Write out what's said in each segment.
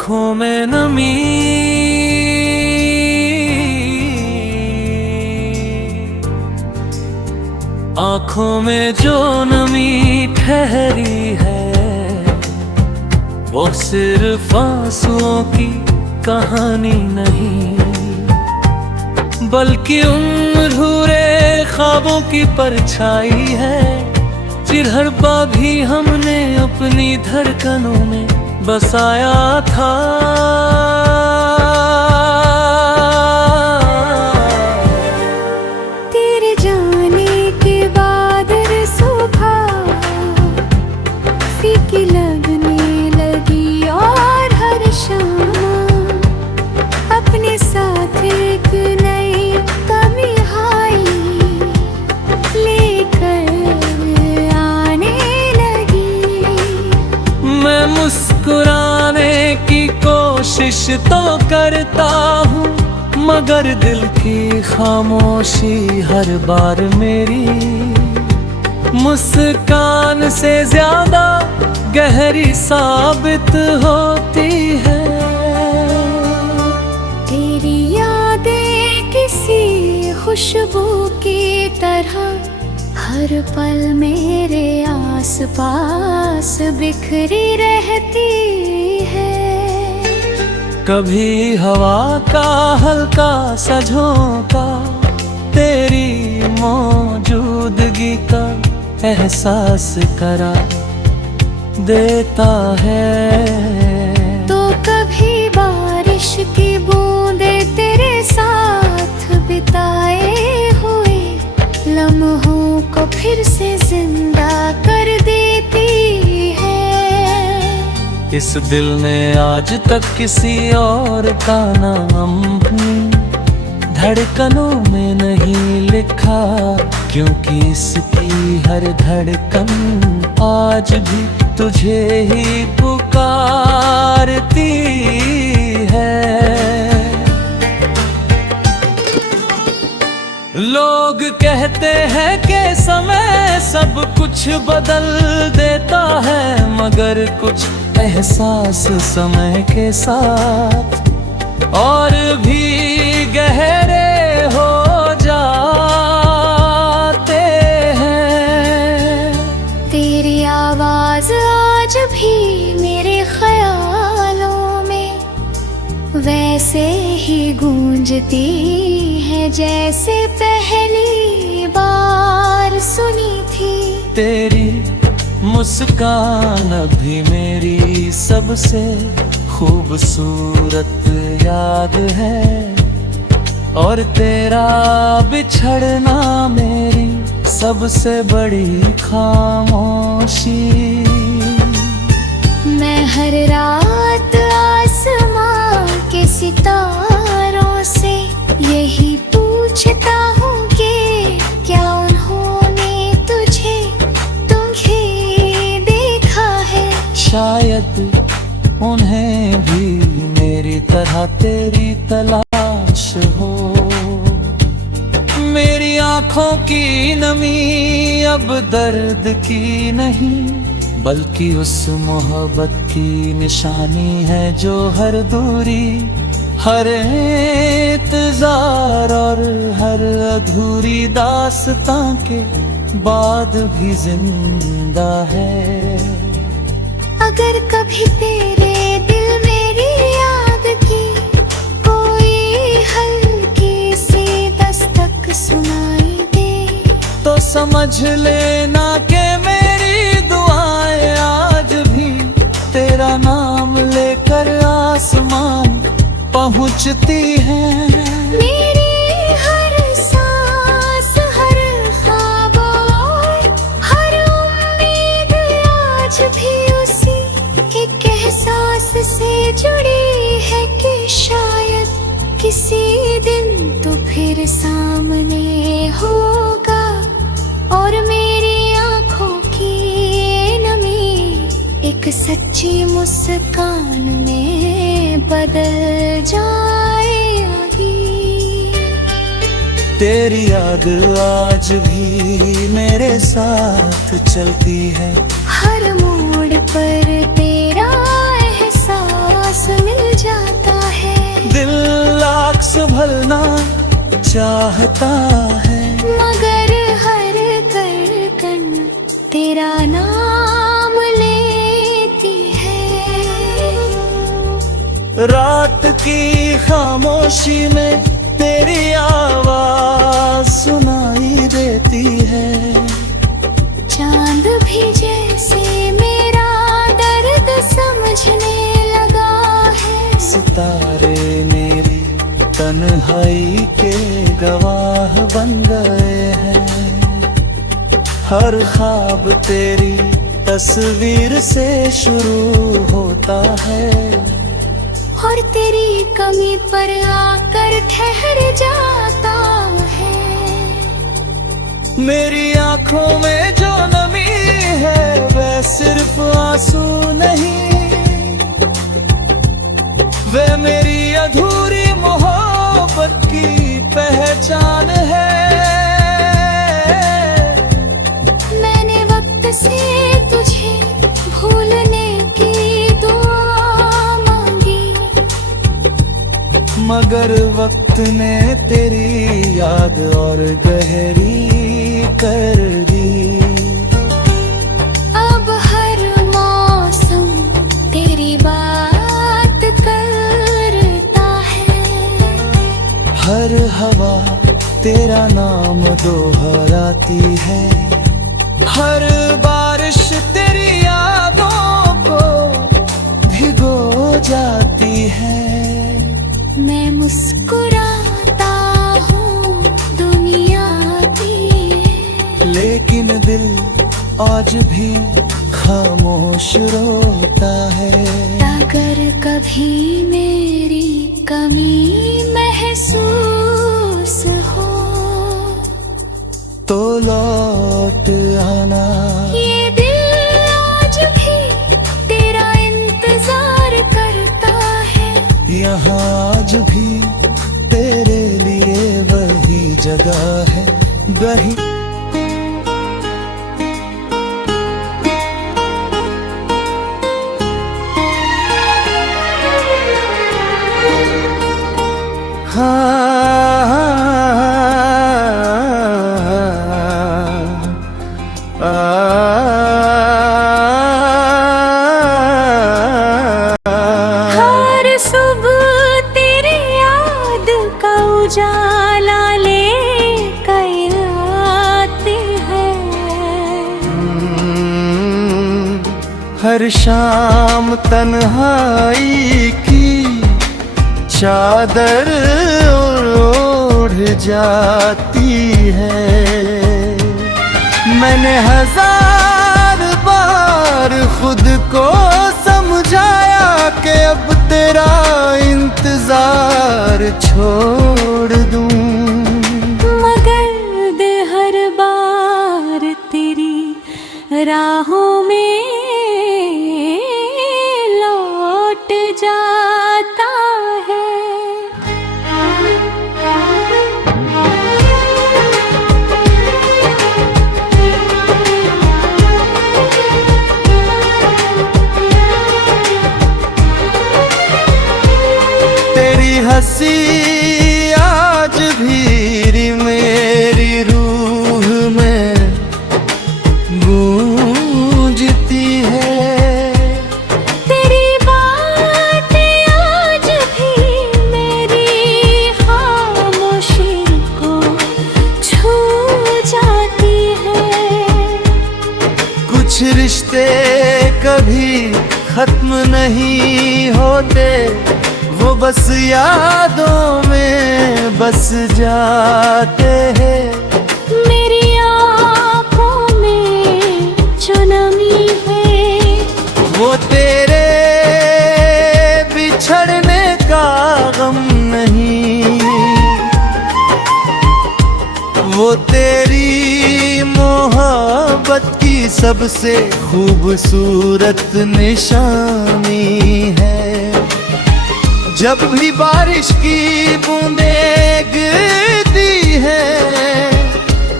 आँखों में नमी, आँखों में जो नमी ठहरी है वो सिर्फ आंसुओं की कहानी नहीं, बल्कि उन अधूरे ख्वाबों की परछाई है जिन्हरपा भी हमने अपनी धड़कनों में बसाया था। तेरे जाने के बाद सुबह फीकी लगने लगी और हर शाम अपने साथ एक नई कमी हाई लेकर आने लगी। मैं मुस्कुराने की कोशिश तो करता हूँ, मगर दिल की खामोशी हर बार मेरी मुस्कान से ज्यादा गहरी साबित होती है। तेरी यादें किसी खुशबू की तरह हर पल मेरे आसपास बिखरी रहती है। कभी हवा का हल्का सा झोंका तेरी मौजूदगी का एहसास करा देता है, तो कभी बारिश की बूंदें तेरे साथ बिताए हुए लम्हों को फिर से जिंदा कर देती है। इस दिल ने आज तक किसी और का नाम धड़कनों में नहीं लिखा, क्योंकि इसकी हर धड़कन आज भी तुझे ही पुकारती है। लोग कहते हैं कि समय सब कुछ बदल देता है, मगर कुछ एहसास समय के साथ और भी गहरे हो जाते हैं। तेरी आवाज आज भी मेरे ख्यालों में वैसे ही गूंजती है जैसे पहली बार सुनी थी। तेरी मुस्कान अभी मेरी सबसे खूबसूरत याद है, और तेरा बिछड़ना मेरी सबसे बड़ी खामोशी। मैं हर रात आसमां के सितारों से यही पूछता हूँ कि क्या उन्होंने तुझे तुम्हें देखा है। शायद उन्हें भी मेरी तरह तेरी तलाश हो। मेरी आँखों की नमी अब दर्द की नहीं, बल्कि उस मोहब्बत की निशानी है जो हर दूरी, हर इंतजार और हर अधूरी दास्तां के बाद भी जिंदा है। अगर कभी तेरे दिल मेरी याद की कोई हल्की सी दस्तक सुनाई दे, तो समझ लेना कि मेरी दुआएं आज भी तेरा नाम लेकर आसमान पहुंचती हैं। मेरी हर सांस हर ख्वाब और हर उम्मीद आज भी उसी एक एहसास से जुड़ी है कि शायद किसी दिन तो फिर सामने होगा और मेरी आँखों की नमी एक सच्ची मुस्कान में बदल जाएगी। तेरी याद आज भी मेरे साथ चलती है, हर मोड़ पर तेरा एहसास मिलता संभलना चाहता है, मगर हर धड़कन तेरा नाम लेती है। रात की खामोशी में तेरी आवाज सुनाई देती है। चांद भी जैसे मेरा दर्द समझने लगा है। सितारे मेरी तन्हाई के गवाह बन गए हैं। हर ख्वाब तेरी तस्वीर से शुरू होता है, और तेरी कमी पर आकर ठहर जाता है। मेरी आंखों में जो नमी है वह सिर्फ आंसू नहीं, वह मेरी अधूरी मोहब्बत की पहचान है। मैंने वक्त से तुझे भूलने की दुआ मांगी, मगर वक्त ने तेरी याद और गहरी कर दी। अब हर मौसम तेरी बात करता है। हर हवा तेरा नाम दोहराती है। हर बारिश तेरी यादों को भिगो जाती है। मैं मुस्कुराता हूँ दुनिया की, लेकिन दिल आज भी खामोश रोता है। अगर कभी मेरी कमी महसूस हो तो लौट आना। ये दिल आज भी तेरा इंतजार करता है। यहाँ आज भी तेरे लिए वही जगह है, वही हर सुबह तेरी याद का उजाला लेकर आती है। हर शाम तन्हाई की चादर ओढ़ जाती है। मैंने हजार बार खुद को समझाया कि अब तेरा इंतजार छोड़ दूं, मगर दिल हर बार तेरी राहों में लौट जाता है। तेरी हंसी आज भी मेरी रूह में गूंजती है। तेरी बातें आज भी मेरी खामोशी को छू जाती है। कुछ रिश्ते कभी खत्म नहीं होते, वो बस यादों में बस जाते हैं। मेरी आँखों में जो नमी है वो तेरे बिछड़ने का गम नहीं, वो तेरी मोहब्बत की सबसे खूबसूरत निशानी है। जब भी बारिश की बूंदें गिरती हैं,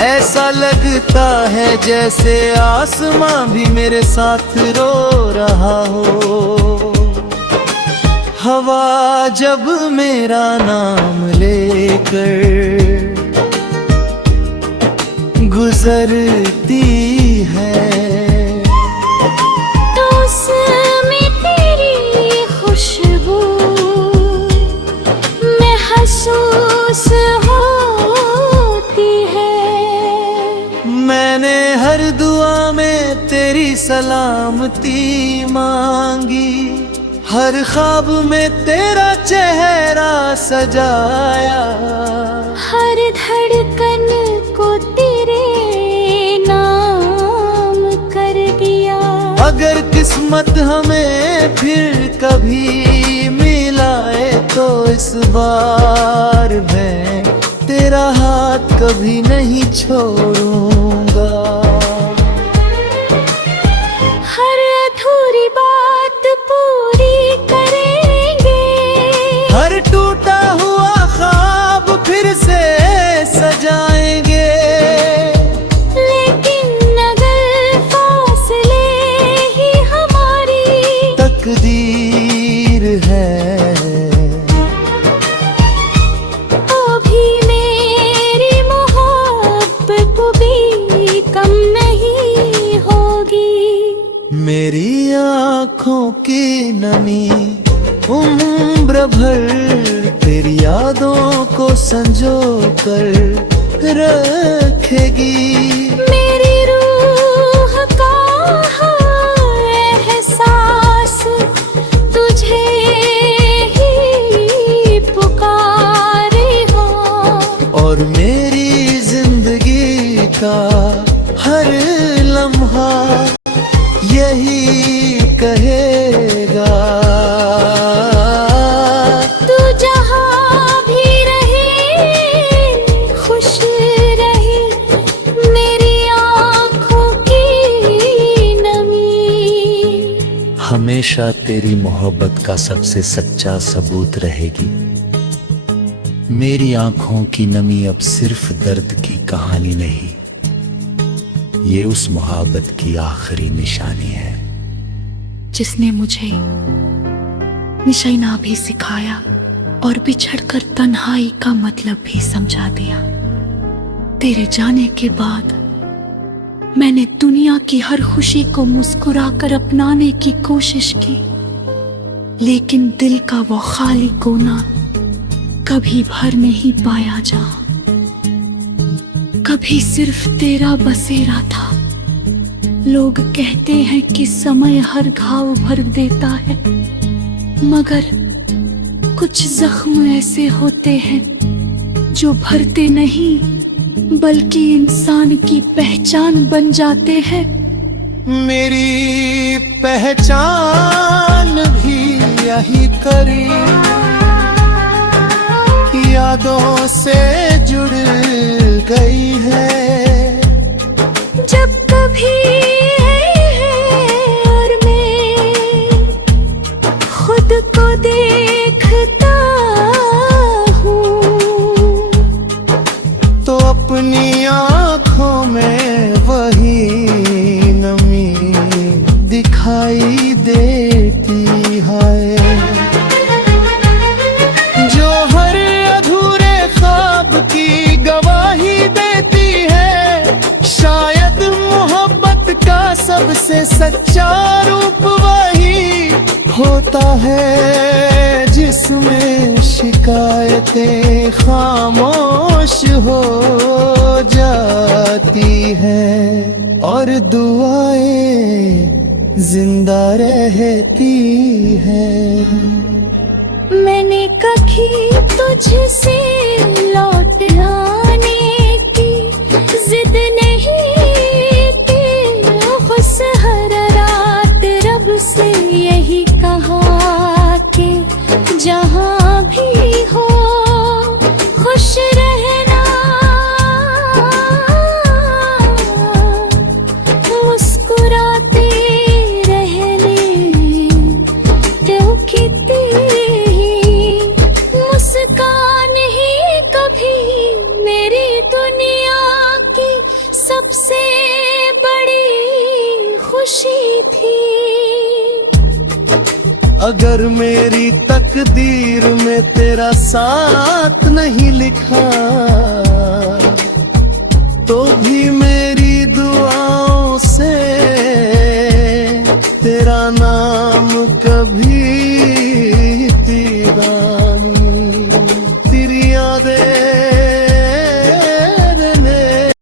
ऐसा लगता है जैसे आसमां भी मेरे साथ रो रहा हो। हवा जब मेरा नाम लेकर गुजरती है, तो उसमें तेरी खुशबू महसूस होती है। मैंने हर दुआ में तेरी सलामती मांगी, हर ख्वाब में तेरा चेहरा सजाया, हर धड़कन को तेरे नाम कर दिया। अगर किस्मत हमें फिर कभी मिलाए तो इस बार मैं तेरा हाथ कभी नहीं छोड़ूंगा। हर अधूरी बात पूरी करेंगे, हर टूटा हुआ ख्वाब फिर से सजाएंगे। लेकिन अगर फासले ही हमारी तकदीर है, तो भी मेरी मोहब्बत भी कम नहीं होगी। मेरी आँखों की नमी उम्र भर तेरी यादों को संजो कर रखेगी। मेरी रूह का एहसास तुझे ही पुकारे हो, और मेरी जिंदगी का हर लम्हा यही कहेगा। तू जहाँ भी रहे खुश रहे, मेरी आँखों की नमी। हमेशा तेरी मोहब्बत का सबसे सच्चा सबूत रहेगी। मेरी आंखों की नमी अब सिर्फ दर्द की कहानी नहीं, ये उस मोहब्बत की आखिरी निशानी है जिसने मुझे निशाना भी सिखाया और बिछड़कर तन्हाई का मतलब भी समझा दिया। तेरे जाने के बाद मैंने दुनिया की हर खुशी को मुस्कुराकर अपनाने की कोशिश की, लेकिन दिल का वो खाली कोना कभी भर नहीं पाया जहां कभी सिर्फ तेरा बसेरा था। लोग कहते हैं कि समय हर घाव भर देता है, मगर कुछ जख्म ऐसे होते हैं जो भरते नहीं बल्कि इंसान की पहचान बन जाते हैं। मेरी पहचान भी यही करी, यादों से जुड़ गई है। जब कभी और मैं खुद को देखता हूँ, तो अपनी आँखों में वही नमी दिखाई देती है, जो हर अधूरे ख्वाब की गवाही देती है। शायद मोहब्बत का सबसे सच्चा रूप वही होता है जिसमें शिकायतें खामोश हो जाती हैं और दुआएं जिंदा रहती हैं। मैंने कभी तुझसे लौट आने की जिद नहीं की, खुश हर रात रब से यही कहा कि जहाँ भी हो खुश रहना, मुस्कुराते रहने, क्योंकि तेरी मुस्कान ही कभी अगर मेरी तकदीर में तेरा साथ नहीं लिखा तो भी